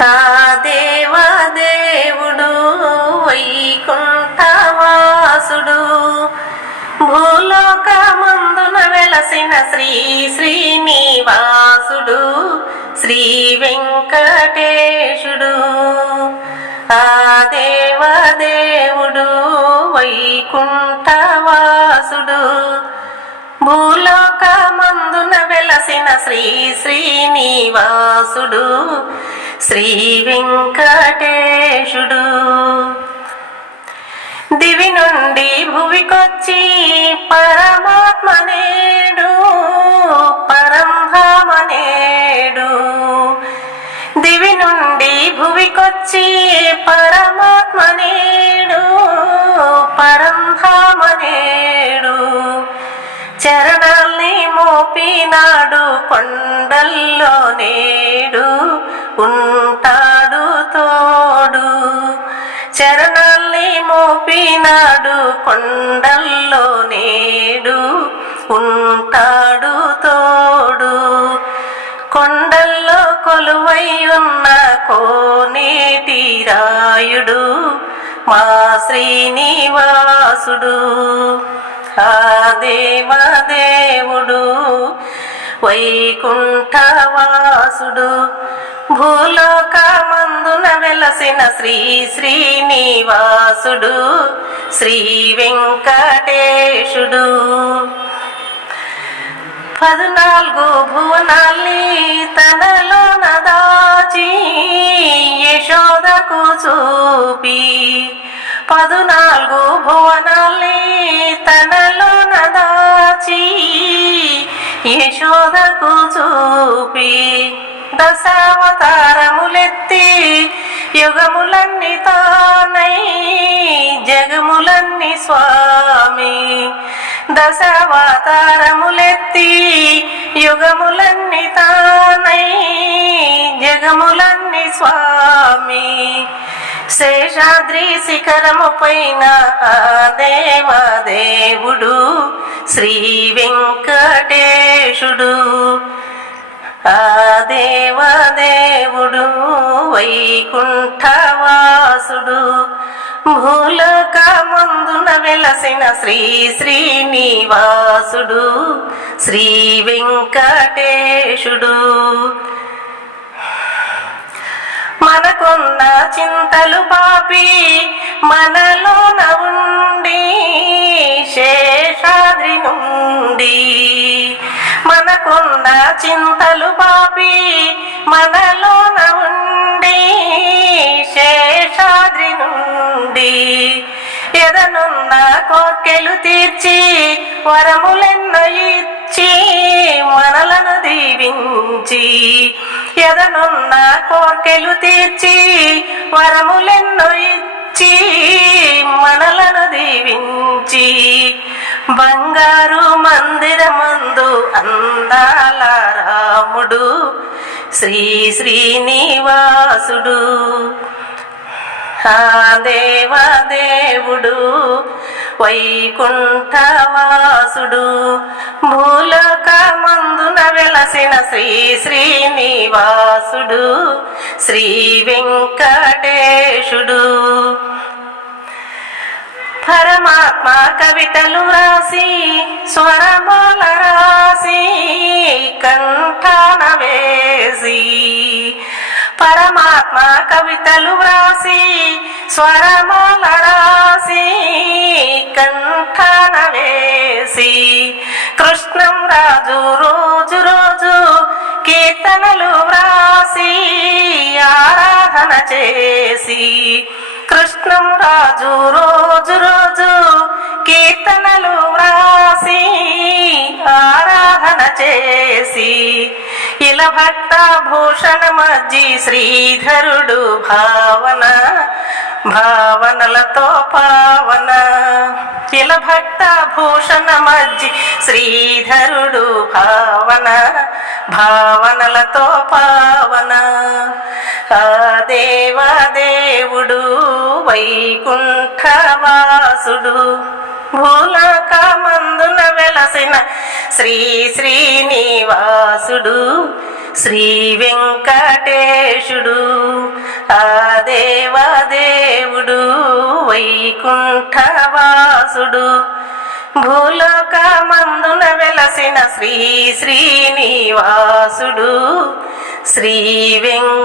ఆ దేవదేవుడు వైకుంఠవాసుడు. భూలోకమందున వెలసిన శ్రీ శ్రీనివాసుడు శ్రీ వెంకటేశుడు. ఆ దేవదేవుడు వైకుంఠవాసుడు. భూలోకమందున వెలసిన శ్రీ శ్రీనివాసుడు. శ్రీ వెంకటేశుడు దివి నుండి భువికొచ్చి పరమాత్మనేడు పరంధామనేడు దివి నుండి భువికొచ్చి పరమాత్మనేడు పరంధామనేడు చరణాల్ని మోపినాడు కొండల్లోనే ఉంటాడు తోడు. చరణాల్ని మోపినాడు కొండల్లో నేడు ఉంటాడు తోడు. కొండల్లో కొలువై ఉన్న కోనేటి రాయుడు మా శ్రీనివాసుడు. ఆ దేవదేవుడు వైకుంఠవాసుడు. భూలోకమందున వెలసిన శ్రీ శ్రీనివాసుడు శ్రీ వెంకటేశుడు. పద్నాలుగు భువనాల్ని తనలో నదాచి యశోదకు చూపి. పద్నాలుగు భువనాల్ని తనలో నదాచి యశోదకు చూపి. దశావతారములెత్తి యుగములన్నీ తానై జగములన్నీ స్వామి. దశావతారములెత్తి యుగములన్నీ తానై జగములన్నీ స్వామి. శేషాద్రి శిఖరము పైన దేవుడు శ్రీ వెంకటేశుడు. ఆ దేవదేవుడు వైకుంఠవాసుడు. భూలోకమందున వెలసిన శ్రీ శ్రీనివాసుడు శ్రీ వెంకటేశుడు. మనకున్న చింతలు పాపి మన పడకుండా చింతలు పాపి మనలోన ఉండి శేషాద్రి నుండి ఎదనున్న కోర్కెలు తీర్చి వరములెన్న ఇచ్చి మనలను దీవించి ఎదనున్న కోర్కెలు తీర్చి వరములెన్నో ఇచ్చి మనలను దీవించి బంగారు మందిరమందు అందాల రాముడు శ్రీ శ్రీనివాసుడు. ఆ దేవదేవుడు వైకుంఠవాసుడు. భూలోకమందున వెలసిన శ్రీ శ్రీనివాసుడు శ్రీ వెంకటేశుడు. పరమాత్మ కవితలు రాసి స్వరమాల రాసి కంఠాన వేసి పరమాత్మ కవితలు వ్రాసి స్వరమాల రాసి కంఠాన వేసి కృష్ణం రాజు రోజు రోజు కీర్తనలు వ్రాసి ఆరాధన చేసి కృష్ణం రాజు రోజు రోజు కీర్తనలు వ్రాసి ఆరాధన చేసి ఇలా భక్త భూషణ మజ్జి శ్రీధరుడు భావన భావనలతో పావన. ఇల భక్త భూషణ మజ్జి శ్రీధరుడు భావన భావనలతో పావన. ఆ దేవదేవుడు వైకుంఠవాసుడు. భూలోకమందున వెలసిన శ్రీ శ్రీనివాసుడు శ్రీ వెంకటేశుడు ఆ దేవదేవుడు వైకుంఠవాసుడు. భూలోకమందున వెలసిన శ్రీ శ్రీనివాసుడు శ్రీ వెంకటేశుడు.